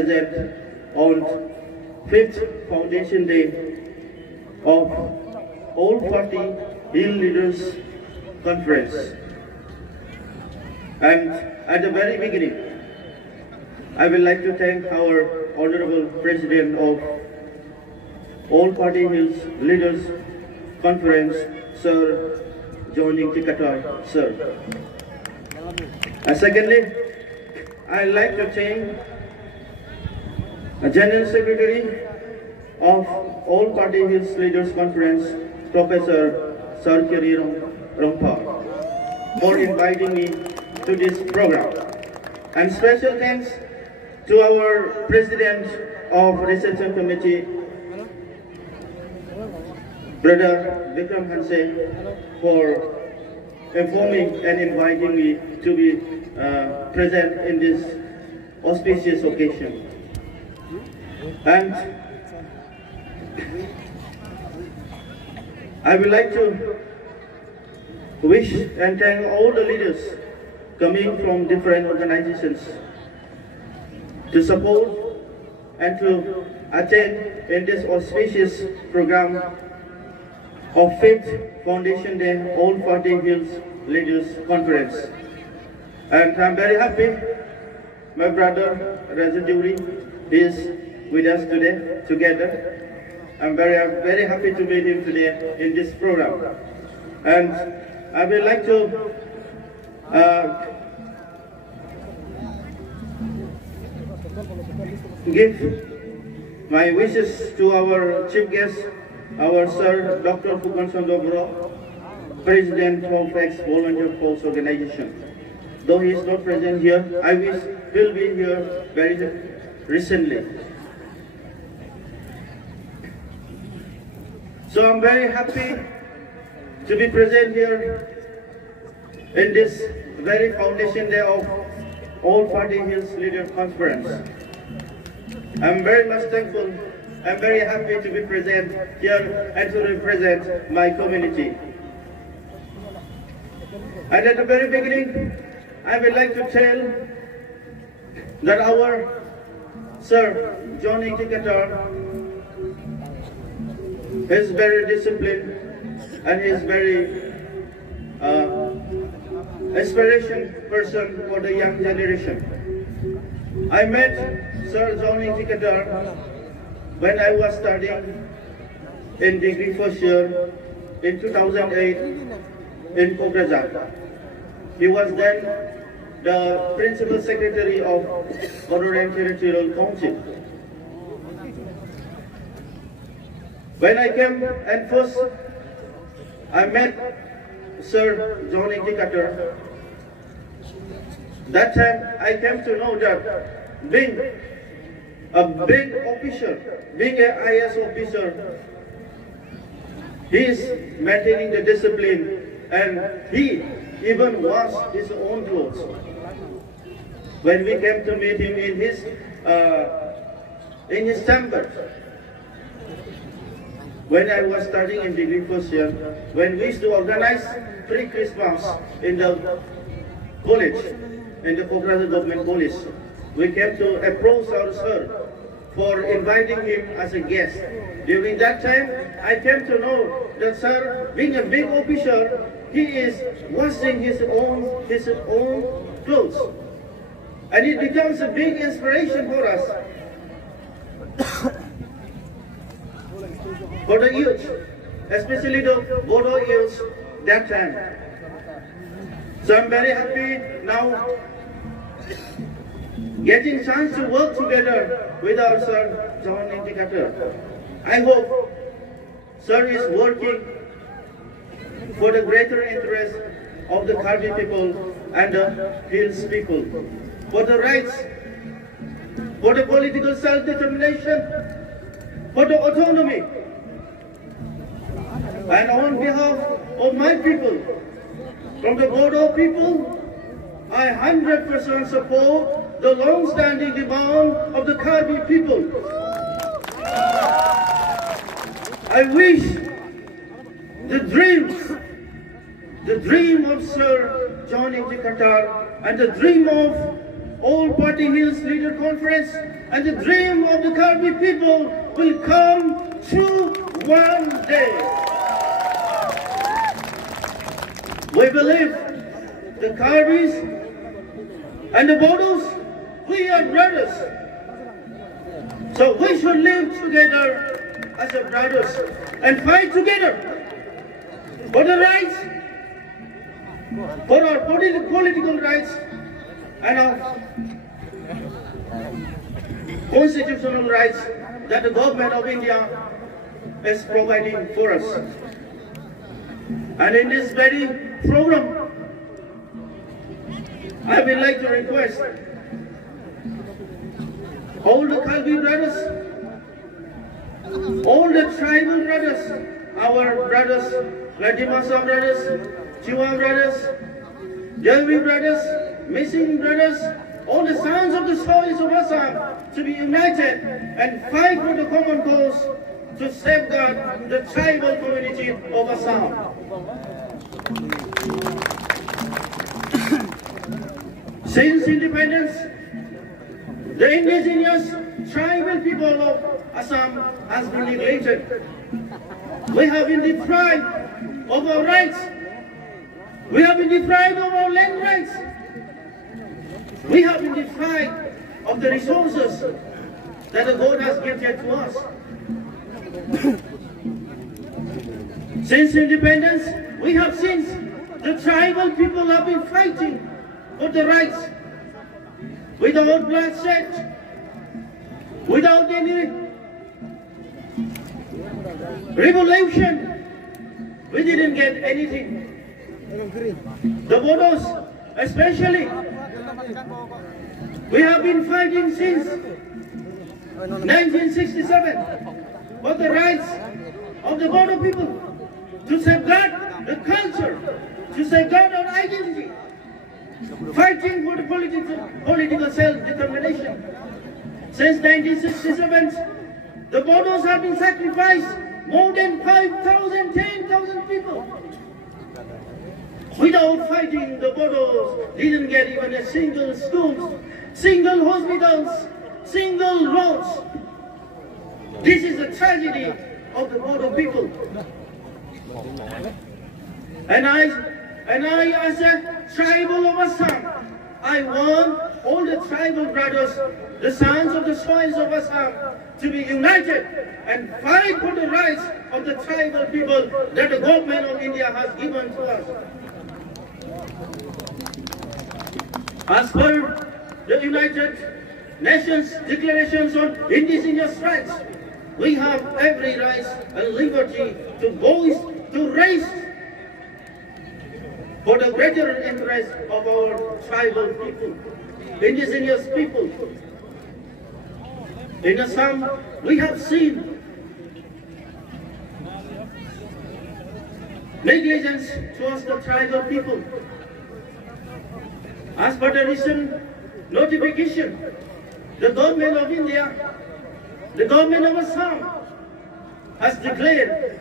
present on 5th Foundation Day of All Party Hill Leaders Conference. And at the very beginning, I would like to thank our Honorable President of All Party Hills Leaders Conference, Sir Ning sir. And secondly, I'd like to thank the General Secretary of All Party Hills Leaders Conference, Professor Sir Kiri Rongpa, for inviting me to this program. And special thanks to our President of Reception Committee, Brother Vikram Hanse, for informing and inviting me to be present in this auspicious occasion. And I would like to wish and thank all the leaders coming from different organizations to support and to attend in this auspicious program of 5th Foundation Day All Party Hills Leaders Conference. And I'm very happy my brother Rajaduri is with us today together. I'm very happy to meet him today in this program. And I would like to give my wishes to our chief guest, our Sir Dr. Fukan Sondobro, President of Ex-Volunteer Force Organization. Though he is not present here, I wish he will be here very recently. So I'm very happy to be present here in this very foundation day of All Party Hills Leader Conference. I'm very much thankful. I'm very happy to be present here and to represent my community. And at the very beginning, I would like to tell that our Sir Johnny Tikatar is very disciplined and is very inspiration person for the young generation. I met Sir Johnny Tikatar when I was studying in degree first year in 2008 in Kokrajak. He was then the Principal Secretary of Honorary Territorial Council. When I came and first I met Sir Johnny Tikatar, that time I came to know that being a big officer, being an IS officer, he is maintaining the discipline and he even washed his own clothes. When we came to meet him in his chamber, when I was studying in degree first year, when we used to organize pre-Christmas in the college, in the Kokrajak Government College, we came to approach our sir for inviting him as a guest. During that time, I came to know that sir, being a big officer, he is washing his own clothes. And it becomes a big inspiration for us. For the youth, especially the Bodo youth that time. So I'm very happy now getting chance to work together with our Sir John Tikatar. I hope Sir is working for the greater interest of the Karbi people and the Hills people, for the rights, for the political self-determination, for the autonomy. And on behalf of my people, from the Bodo people, I 100% support the long-standing demand of the Karbi people. I wish the dream of Sir John Tikatar and the dream of All Party Hills Leader Conference and the dream of the Karbi people will come true one day. We believe the Karbis and the Bodos, we are brothers. So we should live together as a brothers and fight together for the rights, for our political rights and our constitutional rights that the government of India is providing for us. And in this very program, I would like to request all the Kalbi brothers, all the tribal brothers, our brothers, Ladimasa brothers, Chiwa brothers, Jalvi brothers, Missing brothers, all the sons of the soils of Assam to be united and fight for the common cause to safeguard the tribal community of Assam. Since independence, the indigenous tribal people of Assam has been neglected. We have been deprived of our rights. We have been deprived of our land rights. We have been deprived of the resources that the God has gifted to us. Since independence, we have seen the tribal people have been fighting for the rights without bloodshed, without any revolution. We didn't get anything. The Bodos, especially, we have been fighting since 1967 for the rights of the Bodo people to safeguard the culture, to safeguard our identity, fighting for the political self-determination. Since 1967, the Bodos have been sacrificed more than 5,000, 10,000 people. Without fighting, the Bodos didn't get even a single school, single hospitals, single roads. This is a tragedy of the Bodo people. And I as a tribal of Assam, I want all the tribal brothers, the sons of the soils of Assam, to be united and fight for the rights of the tribal people that the government of India has given to us. As per the United Nations Declarations on Indigenous Rights, we have every right and liberty to voice, to raise for the greater interest of our tribal people, indigenous people. In Assam, we have seen negligence towards the tribal people. As per the recent notification, the government of India, the government of Assam has declared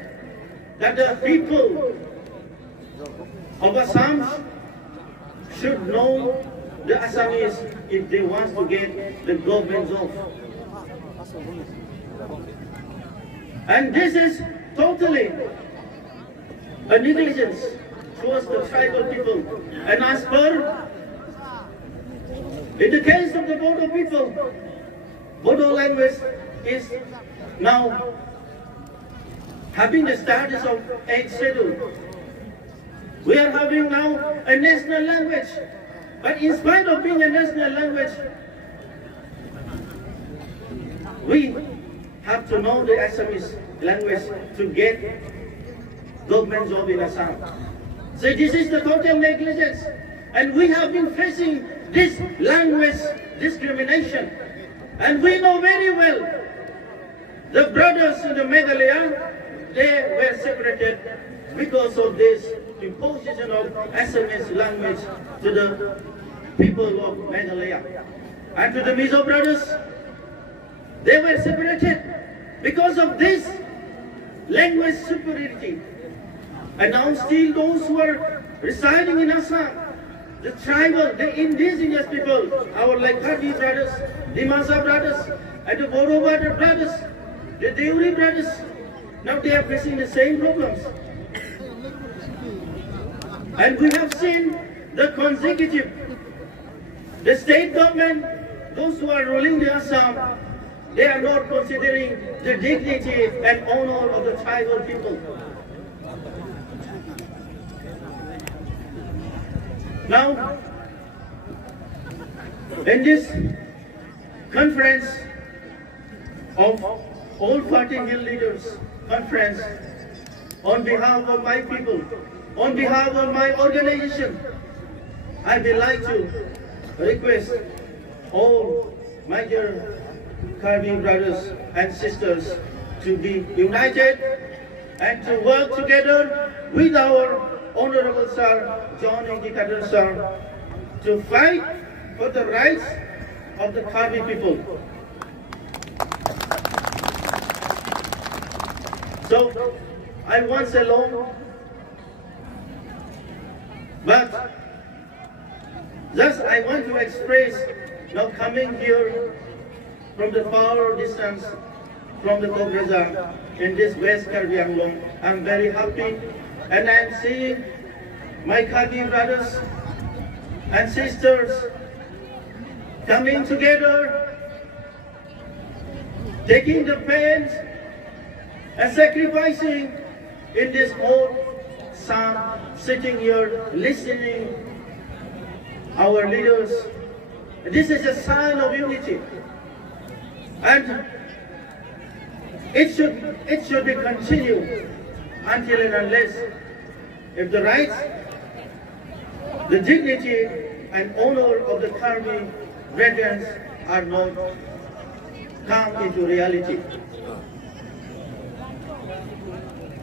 that the people of Assam should know the Assamese if they want to get the government job. And this is totally a negligence towards the tribal people. And as per, in the case of the Bodo people, Bodo language is now having the status of 8th schedule. We are having now a national language, but in spite of being a national language, we have to know the Assamese language to get government job in Assam. So this is the total negligence, and we have been facing this language discrimination, and we know very well the brothers in the Meghalaya, they were separated because of this imposition of Assamese language to the people of Meghalaya. And to the Mizo brothers, they were separated because of this language superiority. And now still those who are residing in Assam, the tribal, the indigenous people, our like Karbi brothers, the Masa brothers, and the Bodo brothers, the Deuri brothers, now they are facing the same problems. And we have seen the consecutive, the state government, those who are ruling the Assam, they are not considering the dignity and honor of the tribal people. Now, in this conference of all 14 hill leaders conference, on behalf of my people, on behalf of my organization, I would like to request all my dear Karbi brothers and sisters to be united and to work together with our Honorable Sir, John Ning Sir, to fight for the rights of the Karbi people. So, I once alone, but just I want to express, now coming here from the far distance, from the Kograza, in this West Karbi Anglong, I'm very happy, and I'm seeing my Karbi brothers and sisters coming together, taking the pains and sacrificing in this hot sun, sitting here listening our leaders. This is a sign of unity, and it should be continued until and unless if the rights, the dignity and honor of the Karbi veterans are not come into reality.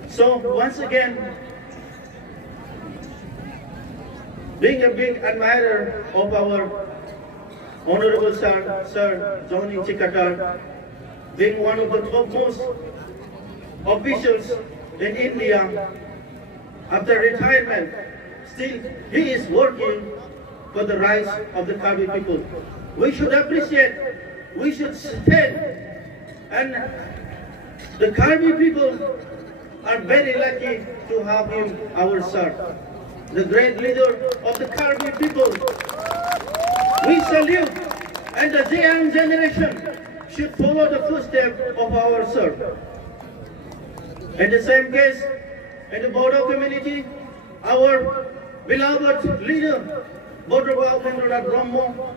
So once again, being a big admirer of our Honorable Sir John Ning, being one of the topmost officials in India, after retirement, still he is working for the rights of the Karbi people. We should appreciate, we should stand, and the Karbi people are very lucky to have him, our sir, the great leader of the Karbi people. We salute, and the young generation should follow the footsteps of our sir. In the same case, in the Bodo community, our beloved leader, Bodo Brahmo,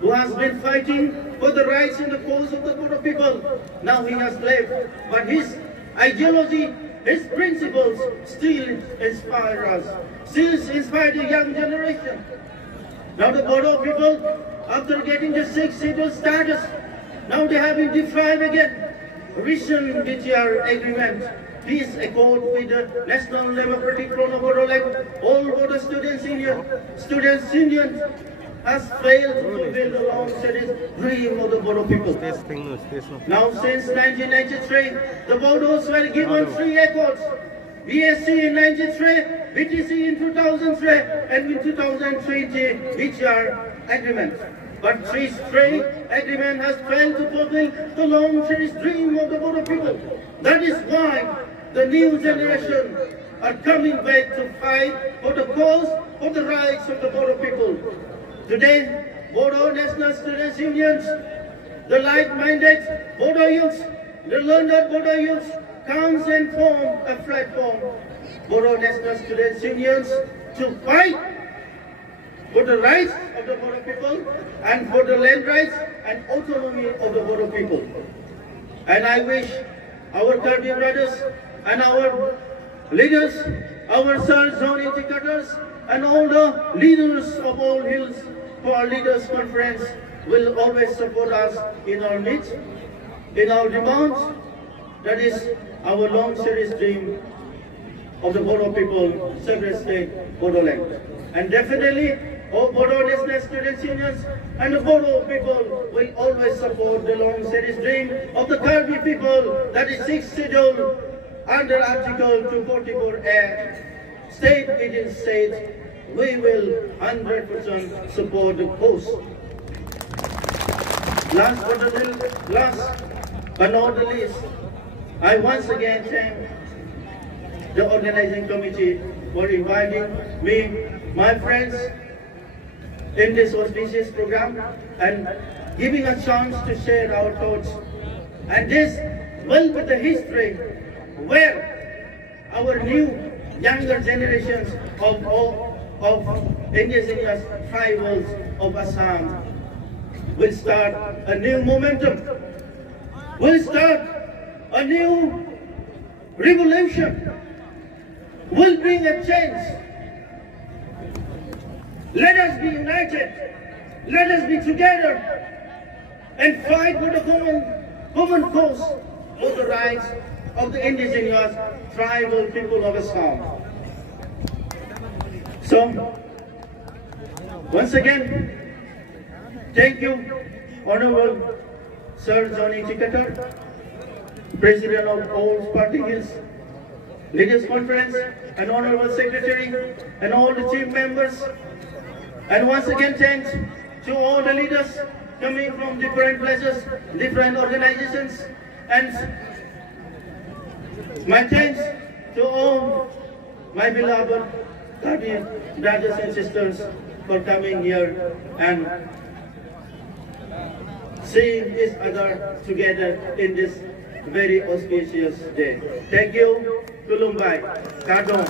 who has been fighting for the rights and the cause of the Bodo people, now he has left, but his ideology, his principles still inspire us, still inspire the young generation. Now the Bodo people, after getting the 6-schedule status, now they have been deprived again. Recent BTR agreement, peace accord with the National Democratic Front of Bodoland, all Bodo students union has failed to fulfill the long-cherished dream of the Bodo people. Now since 1993, the Bodos were given 3 accords, BSc in 93, BTC in 2003, and in 2020, BTR agreement. But this trade agreement has failed to fulfill the long-cherished dream of the Bodo people. That is why the new generation are coming back to fight for the cause of the rights of the Bodo people. Today, Bodo National Students Unions, the like-minded Bodo youths, the learned Bodo youths, comes and form a platform, Bodo National Students Unions, to fight for the rights of the Bodo people and for the land rights and autonomy of the Bodo people. And I wish our Karbi brothers and our leaders, our sons, zoning ticketers, and all the leaders of all hills for our leaders conference will always support us in our needs, in our demands. That is our long-cherished dream of the Bodo people, separate state, Bodoland. And definitely, all Bodo National Students Unions and the Bodo people will always support the long-cherished dream of the Karbi people, that is 6th schedule under Article 244A, state within state, we will 100% support the cause. Last but not the least, I once again thank the organizing committee for inviting me, my friends, in this auspicious program and giving a chance to share our thoughts. And this will be the history where our new younger generations of indigenous tribals of Assam will start a new momentum, will start a new revolution, will bring a change. Let us be united, let us be together and fight for the common cause for the rights of the indigenous tribal people of Assam. So, once again, thank you, Honorable Sir Johnny Tikatar, President of all Party Hills Leaders Conference, and Honorable Secretary, and all the chief members. And once again, thanks to all the leaders coming from different places, different organizations, and my thanks to all my beloved brothers and sisters for coming here and seeing each other together in this very auspicious day. Thank you. Tulumbai. Kardon.